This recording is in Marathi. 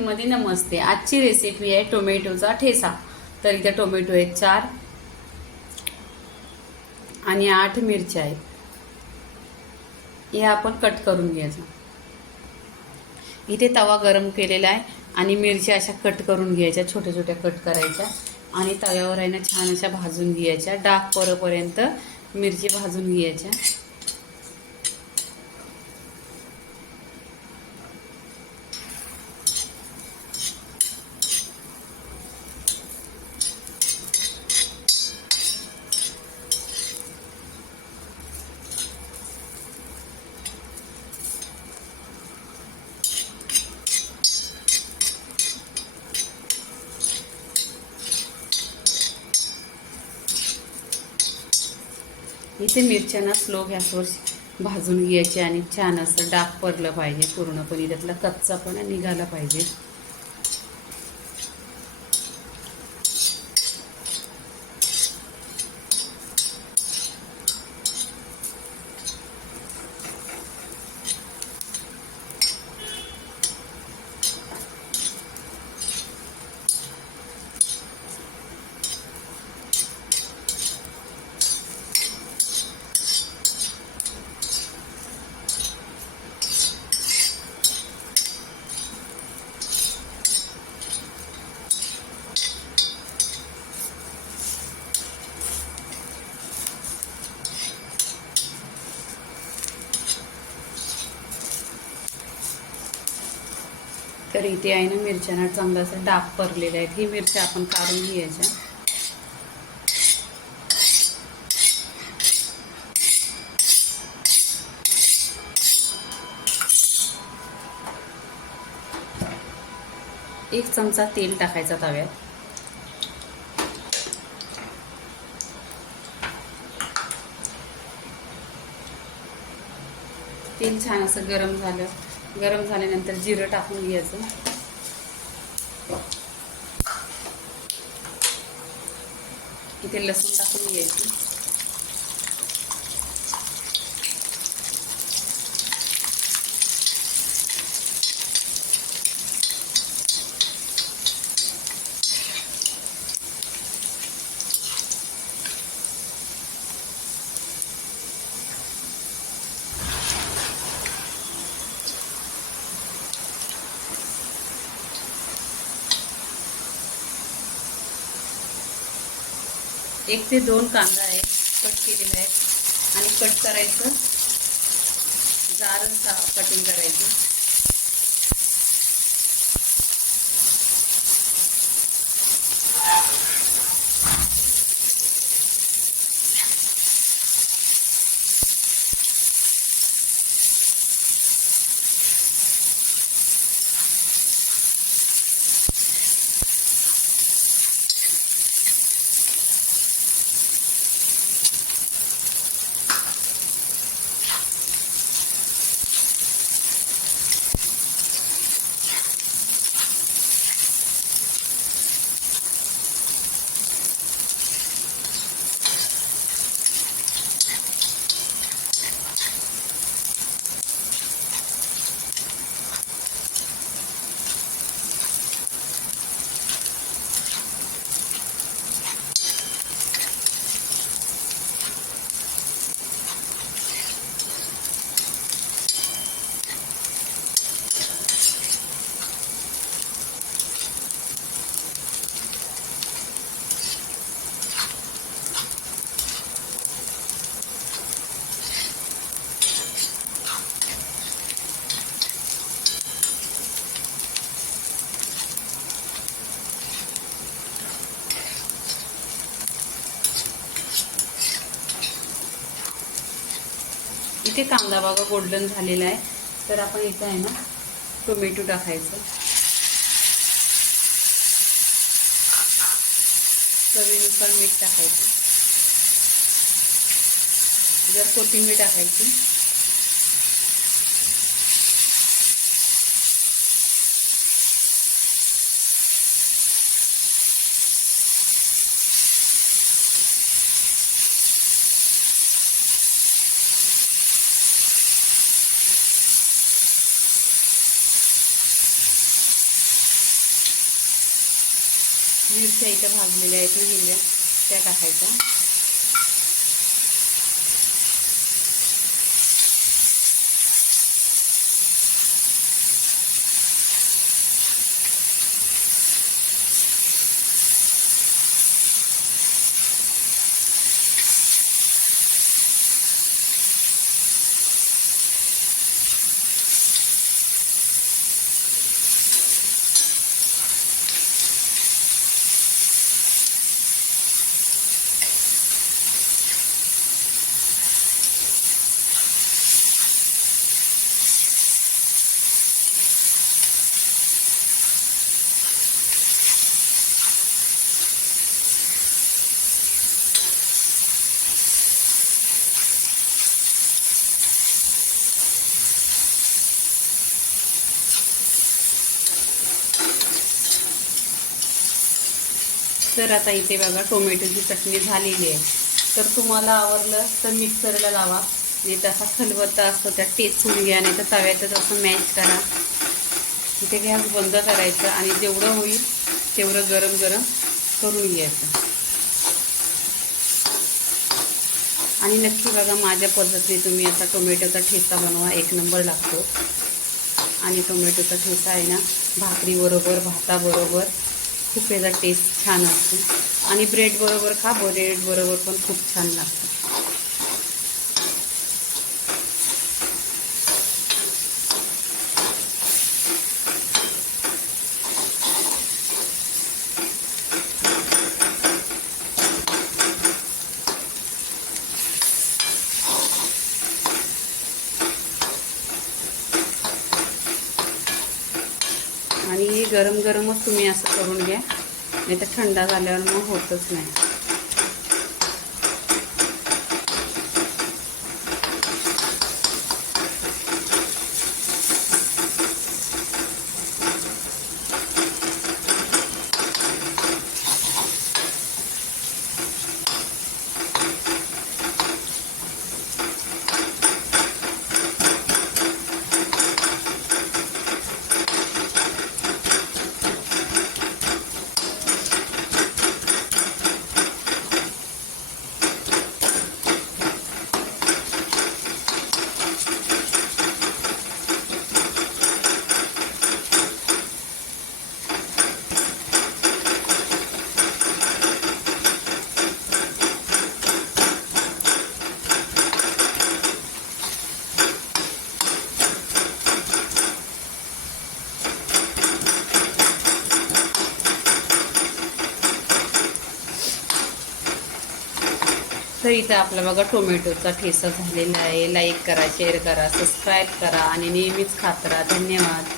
मध्ये नमस्ते. आजची रेसिपी आहे टोमॅटोचा ठेसा. तर इथे टोमॅटो आहेत चार आणि आठ मिरच्या आहेत. हे आपण कट करून घ्यायचं. इथे तवा गरम केलेला आहे आणि मिरच्या अशा कट करून घ्यायच्या छोट्या छोट्या कट करायच्या. आणि तव्यावर आहे ना छान अशा भाजून घ्यायच्या. डाग परपर्यंत मिरची भाजून घ्यायच्या. इथे मिरच्यांना स्लो गॅसवर भाजून घ्यायचे आणि छान असं डाग पडलं पाहिजे पूर्णपणे. त्यातला कच्चा पण निघाला पाहिजे. तर इथे आहे ना मिरच्यांना चांगलं असं डाग पडलेले आहेत. ही मिरच्या आपण काढून घ्यायच्या. एक चमचा तेल टाकायचा तव्यात. तेल छान असं गरम झालं. गरम झाल्यानंतर जिरं टाकून घ्यायचं. इथे लसूण टाकून घ्यायची. एक ते दोन कांदा आहे कट केलेला आहे आणि कट करायचं जारच कटिंग करायची. इथे कांदा बघा गोल्डन झालेला आहे. तर आपण इथं आहे ना टोमॅटो टाकायचं. चवीनुसार मीठ टाकायचं. जर कोथिंबीर टाकायची. मिरच्या इथं भाजलेल्या आहेत हिरव्या. त्या टाकायच्या. तर आता इथे बघा टोमॅटोची चटणी झालेली आहे. तर तुम्हाला आवडलं तर मिक्सरला लावा. नाही तसा खलबत्ता असतो त्या टेचून घ्या नाही तर तव्यातच असं मॅच करा. इथे गॅस बंद करायचं आणि जेवढं होईल तेवढं गरम गरम करून घ्यायचं. आणि नक्की बघा माझ्या पद्धतीने तुम्ही असा टोमॅटोचा ठेचा बनवा. एक नंबर लागतो. आणि टोमॅटोचा ठेचा आहे ना भाकरीबरोबर भाताबरोबर. खूप याचा टेस्ट छान असतो. आणि ब्रेड बरोबर खा ब्रेड बरोबर पण खूप छान लागतं आणि हे गरम गरमच तुम्ही असं करून घ्या. नाही तर थंड झाल्यावर मग होतच नाही. तर इथं आपला बघा टोमॅटोचा ठेचा झालेला आहे. लाईक करा शेअर करा सबस्क्राईब करा आणि नेहमीच खात राहा. धन्यवाद.